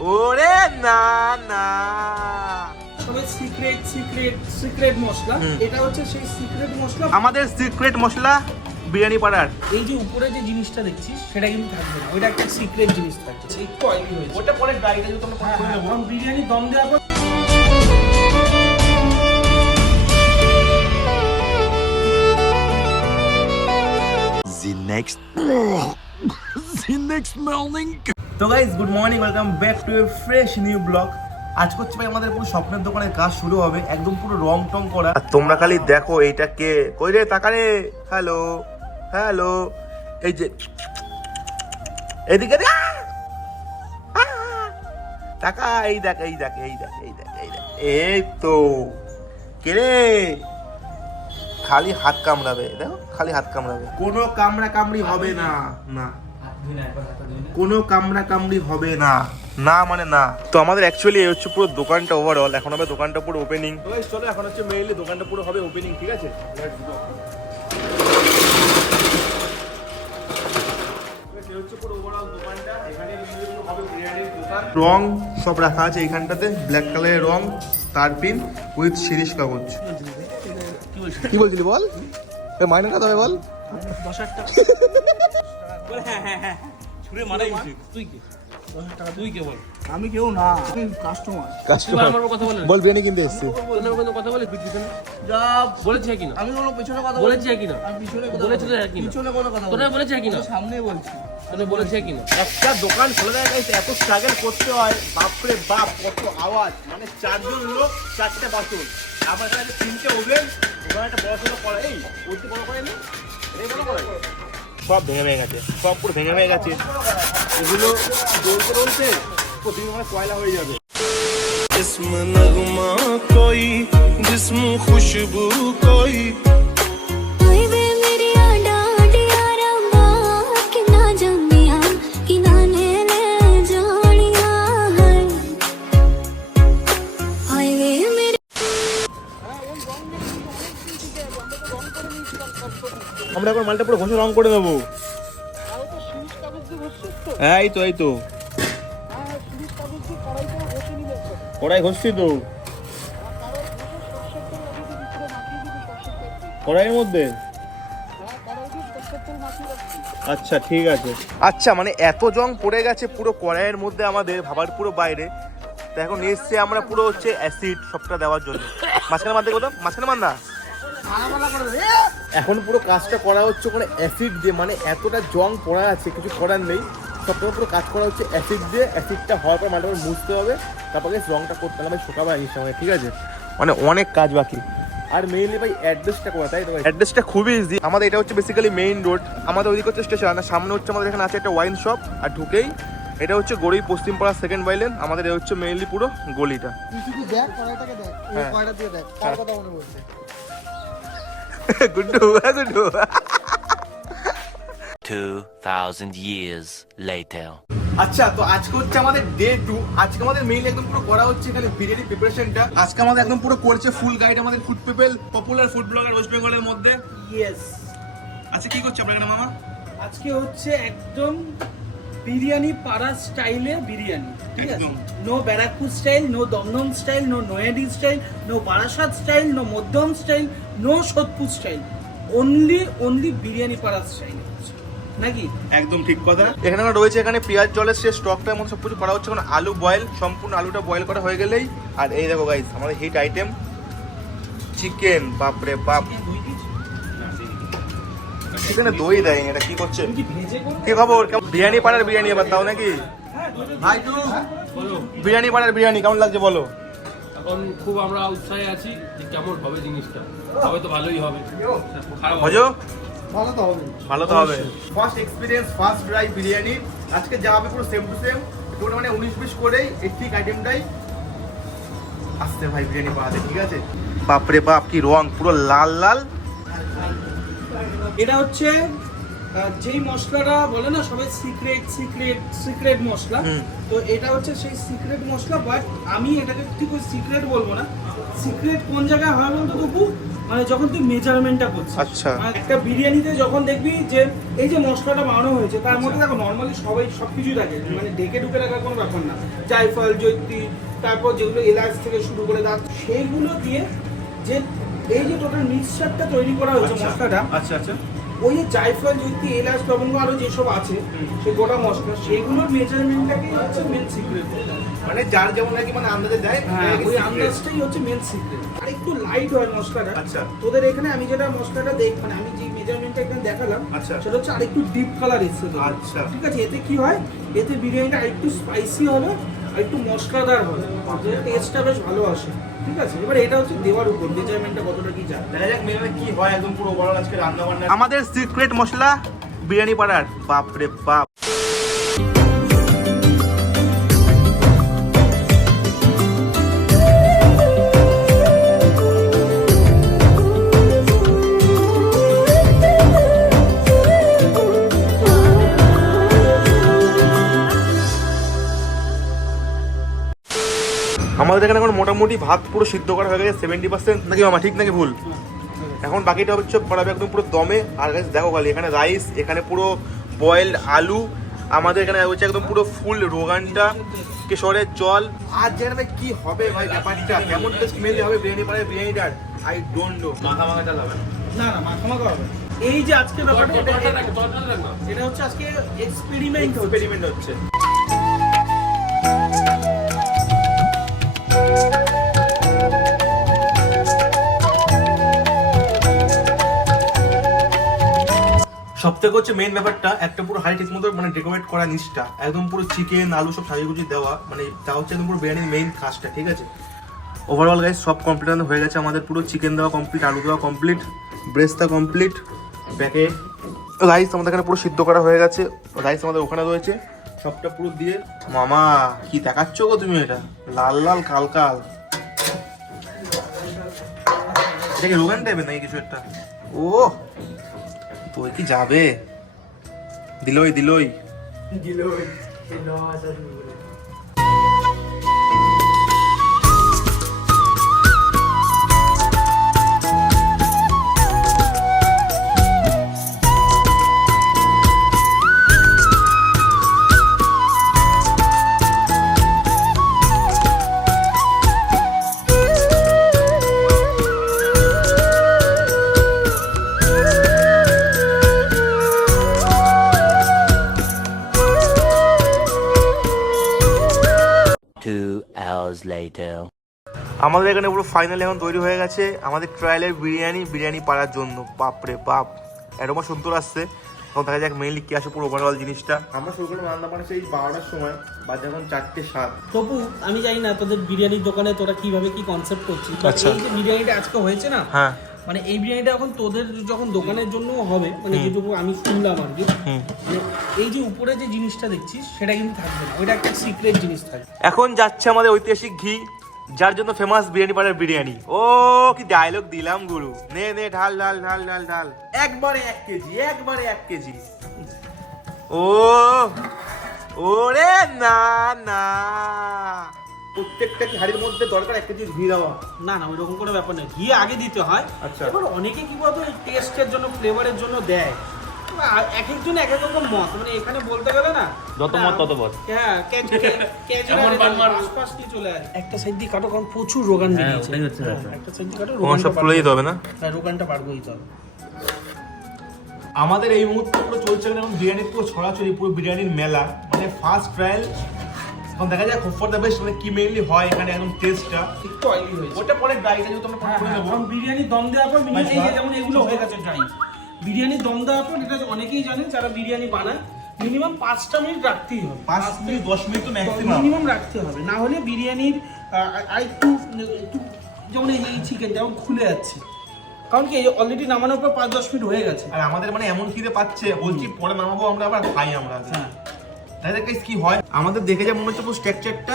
ওরে না না। সিক্রেট সিক্রেট সিক্রেট মশলা এটা হচ্ছে সেই সিক্রেট মশলা। আমাদের সিক্রেট মশলা বিরিয়ানি পাড়ার। এই যে উপরে যে জিনিসটা দেখছিস সেটা কিন্তু থাকবে না। ওইটা একটা সিক্রেট জিনিস থাকবে একটু অয়েলি হয়েছে ওটা পরে গাড়িটা যদি তোমরা হ্যাঁ, হ্যাঁ, বিরিয়ানি দম দেওয়ার পর The next. the next morning. তো guys good morning welcome back to a fresh new blog আজ করছি ভাই আমাদের পুরো স্বপ্নের দোকানের কাজ শুরু হবে একদম পুরো রং টং করা। আর তোমরা খালি দেখো এইটা কে। কই রে তাকারে হ্যালো হ্যালো এই যে এদিকে! টাকা এই দেখ এই দেখ এই দেখ এই দেখ এই দেখ। এই তো। কে রে? খালি হাত কামড়াবে দেখো খালি হাত কামড়াবে। কোনো কামড়া কামড়ি হবে না। না। কোনো কামড়া কামড়ি হবে না। না মানে না। তো আমাদের অ্যাকচুয়ালি এই হচ্ছে পুরো দোকানটা ওভারঅল এখন হবে দোকানটা পুরো ওপেনিং চলো এখন হচ্ছে মেইনলি দোকানটা পুরো হবে ওপেনিং ঠিক আছে। রং সব রাখা আছে এইখানটাতে। ব্ল্যাক কালারের রং তারপিন উইথ সিরিজ কাগজ। কি বলছিলি? বল? মাইনে কত বল? দশ হাজার টাকা। বলে ছুড়ে মারাই উচিত। তুই কে? দশ হাজার টাকা তুই কে বল? আমি কেউ না আমি কাস্টমার কাস্টমার আমার কথা বলে। বল বিরিয়ানি কিনতে এসছি। কোনো কথা বলে তুই পিছনে যা বলেছে কি না। আমি কোনো পিছনে কথা বলেছে কি না। আমি পিছনে কথা বলেছে। না। পিছনে কোনো কথা তোরা বলছি কি না। সামনে বলছি। তোরা বলেছে কি না। একটা দোকান খুলে গাইস এত স্ট্রাগল করতে হয়। বাপরে বাপ কত আওয়াজ। মানে চারজন লোক চারটে বাসন আমার কাছে তিনটে ওভেন ওখানে একটা বড় সড়ো করা এই ওই বড় করে নি এই বড় করে সব ভেঙে ভেঙে গেছে সব পুরো ভেঙে ভেঙে গেছে। এগুলো জ্বলতে জ্বলতে প্রতিদিন আমার কয়লা হয়ে যাবে। اسم نغمہ کوئی جسم খুশবু کوئی আমরা এখন মালটা পুরো ঘষে রং করে দেবো হ্যাঁ এই তো এই তো। কড়াই ঘষছি তো। কড়াইয়ের মধ্যে? আচ্ছা ঠিক আছে। আচ্ছা মানে এত জং পড়ে গেছে পুরো কড়াইয়ের মধ্যে আমাদের ভাবার পুরো বাইরে। তো এখন এসছে আমরা পুরো হচ্ছে অ্যাসিড সবটা দেওয়ার জন্য। মাঝখানে মারতে কোথাও? মাঝখানে মার না। এখন পুরো কাজটা করা হচ্ছে ওখানে অ্যাসিড দিয়ে মানে এতটা জং পড়া আছে কিছু করার নেই। সবসময় পুরো কাজ করা হচ্ছে অ্যাসিড দিয়ে অ্যাসিডটা হওয়ার পর মাঠে মুছতে হবে তারপরে রংটা করতে হবে শোকাবে জিনিসটা মানে ঠিক আছে? মানে অনেক কাজ বাকি। আর মেইনলি ভাই অ্যাড্রেসটা কোথায় তাই তো অ্যাড্রেসটা খুবই ইজি আমাদের এটা হচ্ছে বেসিক্যালি মেইন রোড আমাদের ওইদিকে হচ্ছে স্টেশন আর সামনে হচ্ছে আমাদের এখানে আছে একটা ওয়াইন শপ আর ঢুকেই এটা হচ্ছে গড়ি পশ্চিমপাড়া সেকেন্ড বাইলেন আমাদের এ হচ্ছে মেইনলি পুরো গলিটা। তুই শুধু দেখ দেখ ওই হ্যাঁ। দিয়ে দেখ কার কথা মনে পড়ছে। Guddu Guddu 2,000 years later. আচ্ছা তো আজকে হচ্ছে আমাদের ডে টু আজকে আমাদের মেইনলি একদম পুরো করা হচ্ছে এখানে বিরিয়ানি প্রিপারেশনটা আজকে আমাদের একদম পুরো করছে ফুল গাইড আমাদের food people popular food blogger West বেঙ্গলের মধ্যে। ইয়েস আচ্ছা কি করছে আপনার মামা? আজকে হচ্ছে একদম বিরিয়ানি পাড়া স্টাইলে বিরিয়ানি ঠিক আছে? No Barrackpore style no Dum Dum style no Nayadi style no Barasat style no Madhyam style no Sodepur style. Only only biryani পাড়া স্টাইল নাকি? একদম ঠিক কথা। এখানে আমার রয়েছে এখানে পেঁয়াজ জলের সে স্টকটার মধ্যে সব কিছু করা হচ্ছে এখন আলু বয়েল সম্পূর্ণ আলুটা বয়েল করা হয়ে গেলেই। আর এই দেখো গাইস আমাদের হিট আইটেম চিকেন বাপরে বাপ। চিকেনে দই দেয় এটা কি করছে? কি ভেজে করবে কি খবর কেমন- বিরিয়ানি পাড়ার বিরিয়ানি এবার তাও নাকি? বিরিয়ানি পাড়ার বিরিয়ানি কেমন লাগছে বলো? এখন খুব আমরা উৎসাহে আছি যে কেমন হবে জিনিসটা। হবে তো ভালোই হবে। খারাপ ভালো তো হবে। ভালো তো হবে। First experience first dry biryani. আজকে যা হবে পুরো সেম টু সেম পুরো মানে উনিশ বিশ করেই এই ঠিক আইটেমটাই আসছে ভাই বিরিয়ানি ঠিক আছে? বাপরে বাপ কি রং পুরো লাল লাল। এটা হচ্ছে যেই মশলাটা বলে না সবাই সিক্রেট সিক্রেট সিক্রেট মশলা তো এটা হচ্ছে সেই সিক্রেট মশলা বাট আমি এটাকে ঠিক ওই সিক্রেট বলব না। সিক্রেট কোন জায়গায় হয় বলতো তবু? মানে যখন তুই মেজারমেন্টটা করছিস। আচ্ছা। মানে একটা বিরিয়ানিতে যখন দেখবি যে এই যে মশলাটা বানানো হয়েছে তার মধ্যে দেখো নর্মালি সবাই সব কিছুই থাকে মানে ঢেকে ঢুকে রাখার কোনো ব্যাপার না। জায়ফল জৈত্রী তারপর যেগুলো এলাচ থেকে শুরু করে দাঁত সেইগুলো দিয়ে যে এই যে টোটাল মিক্সচারটা তৈরি করা হয়েছে মশলাটা আচ্ছা আচ্ছা। ওই যে জায়ফল জৈত্রী এলাচ লবঙ্গ আরও যেসব আছে সেই গোটা মশলা সেগুলোর হচ্ছে মেন সিক্রেট মানে যার যেমন নাকি মানে আন্দাজে যায় হ্যাঁ ওই আন্দাজটাই হচ্ছে মেন সিক্রেট আর একটু লাইট হয় মশলাটা। আচ্ছা। তোদের এখানে আমি যেটা মশলাটা দেখ মানে আমি যে মেজারমেন্টটা এখানে দেখালাম আচ্ছা। সেটা হচ্ছে আরেকটু ডিপ কালার এসছে আচ্ছা। ঠিক আছে? এতে কি হয়? এতে বিরিয়ানিটা আরেকটু স্পাইসি হবে আর একটু মশলাদার হবে। টেস্টটা বেশ ভালো আসে। ঠিক আছে এবার এটা হচ্ছে দেওয়ার উপর মেজারমেন্টটা কতটা কি যায় দেখা যাক মেনুতে কি হয় একদম পুরো ওভারঅল আজকে রান্না বান্না আমাদের সিক্রেট মশলা বিরিয়ানি পাড়ার বাপরে বাপ। আমাদের এখানে এখন মোটামুটি ভাত পুরো সিদ্ধ করা হয়ে গেছে সেভেন্টি পার্সেন্ট নাকি মামা ঠিক নাকি ভুল? এখন বাকিটা হচ্ছে পড়াবে একদম পুরো দমে। আর গাছ দেখো খালি এখানে রাইস এখানে পুরো বয়েলড আলু আমাদের এখানে হচ্ছে একদম পুরো ফুল রোগানটা কেশরের জল। আর যেখানে কি হবে ভাই ব্যাপারটা? কেমন স্মেল হবে বিরিয়ানি পাড়ায় বিরিয়ানিটার আই ডোন্ট নো মাথা মাথা চালাবে না। না মাখা মাখা হবে না। এই যে আজকে ব্যাপারটা এটা এটা হচ্ছে আজকে এক্সপেরিমেন্ট হচ্ছে। এক্সপেরিমেন্ট হচ্ছে। সব থেকে হচ্ছে মেইন ব্যাপারটা, একটা পুরো হাই ঠিক মতো মানে ডেকোরেট করা নিচটা, একদম পুরো চিকেন আলু সব সাজিয়ে গুজিয়ে দেওয়া মানে তা হচ্ছে একদম পুরো বিরিয়ানির মেইন কাজটা, ঠিক আছে? ওভারঅল গাইস সব কমপ্লিট হয়ে গেছে, আমাদের পুরো চিকেন দেওয়া কমপ্লিট আলু দেওয়া কমপ্লিট ব্রেস্তা কমপ্লিট ব্যাকে রাইস আমাদের এখানে পুরো সিদ্ধ করা হয়ে গেছে রাইস আমাদের ওখানে রয়েছে, সবটা পুরো দিয়ে, মামা, কি দেখাচ্ছ গো তুমি এটা? লাল লাল, কাল কাল। এটা কি রোগান টাইপের নাকি কিছু একটা? ও তুই কি যাবে? দিলই দিলই। Two hours later. আমাদের এখানে পুরো ফাইনাল এখন তৈরি হয়ে গেছে। আমাদের ট্রায়ালের বিরিয়ানি বিরিয়ানি পাড়ার জন্য। বাপরে বাপ। এরকম সুন্দর আসছে। তখন দেখা যাক মেইনলি কি আসে পুরো ওভারঅল জিনিসটা। আমরা শুরু করলাম রান্না বান্না সেই বারোটার সময়। বা যখন চারটে সাত। তবু আমি জানি না তোদের বিরিয়ানির দোকানে তোরা কীভাবে কি কনসেপ্ট করছিস। আচ্ছা। এই যে বিরিয়ানিটা আজকে হয়েছে না? হ্যাঁ। মানে এই বিরিয়ানিটা এখন তোদের যখন দোকানের জন্য হবে মানে যেটুকু আমি শুনলাম আর কি মানে এই যে উপরে যে জিনিসটা দেখছিস সেটা কিন্তু থাকবে না। ওইটা একটা সিক্রেট জিনিস থাকবে। এখন যাচ্ছে আমাদের ঐতিহাসিক ঘি যার জন্য ফেমাস বিরিয়ানি পাড়ার বিরিয়ানি। ও কি ডায়লগ দিলাম গুরু। নে নে ঢাল ঢাল ঢাল ঢাল ঢাল। একবারে এক কেজি একবারে এক কেজি। ও ওরে না না। প্রত্যেকটা কি হাড়ির মধ্যে দরকার এক কেজি ঘি দেওয়া? না না ওইরকম কোনো ব্যাপার নেই। ঘি আগে দিতে হয়। আচ্ছা। এবার অনেকে কি বলতো টেস্টের জন্য ফ্লেভারের জন্য দেয়। এক একজন এক এক রকম মত। মানে এখানে বলতে গেলে না যত মত তত বল। হ্যাঁ চলে আসে? একটা সাইড দিয়ে কাটো কারণ প্রচুর রোগান বেরিয়েছে। হ্যাঁ, একটা সাইড দিয়ে কাটো রোগানটা সব হবে না? হ্যাঁ, রোগানটা বার করে দিতে হবে আমাদের এই মুহূর্তে পুরো চলছে এখন বিরিয়ানির পুরো ছড়াছড়ি পুরো বিরিয়ানির মেলা। মানে ফার্স্ট ট্রায়াল এখন দেখা যায় ফর দ্য বেস্ট মানে কি মেইনলি হয় এখানে একদম টেস্টটা একটু অয়েলি হয়েছে। ওটা পরে ডাইটা যেহেতু আমরা হ্যাঁ, করে হ্যাঁ, নেব। বিরিয়ানি দম দেওয়ার পর মিনিমাম এই যেমন এগুলো হয়ে গেছে ড্রাই বিরিয়ানি দম দেওয়ার পর এটা অনেকেই জানেন যারা বিরিয়ানি বানায় মিনিমাম পাঁচটা মিনিট রাখতেই হবে। পাঁচ মিনিট দশ মিনিট তো ম্যাক্সিমাম মিনিমাম রাখতে হবে। না হলে বিরিয়ানির আর একটু একটু যেমন এই চিকেন যেমন খুলে যাচ্ছে। কারণ কি অলরেডি নামানোর পর পাঁচ দশ মিনিট হয়ে গেছে। আর আমাদের মানে এমন খিদে পাচ্ছে বলছি পরে নামাবো আমরা আবার খাই আমরা। হ্যাঁ। তাহলে কি হয়? আমাদের দেখে যা মনে হচ্ছে পুরো স্ট্রাকচারটা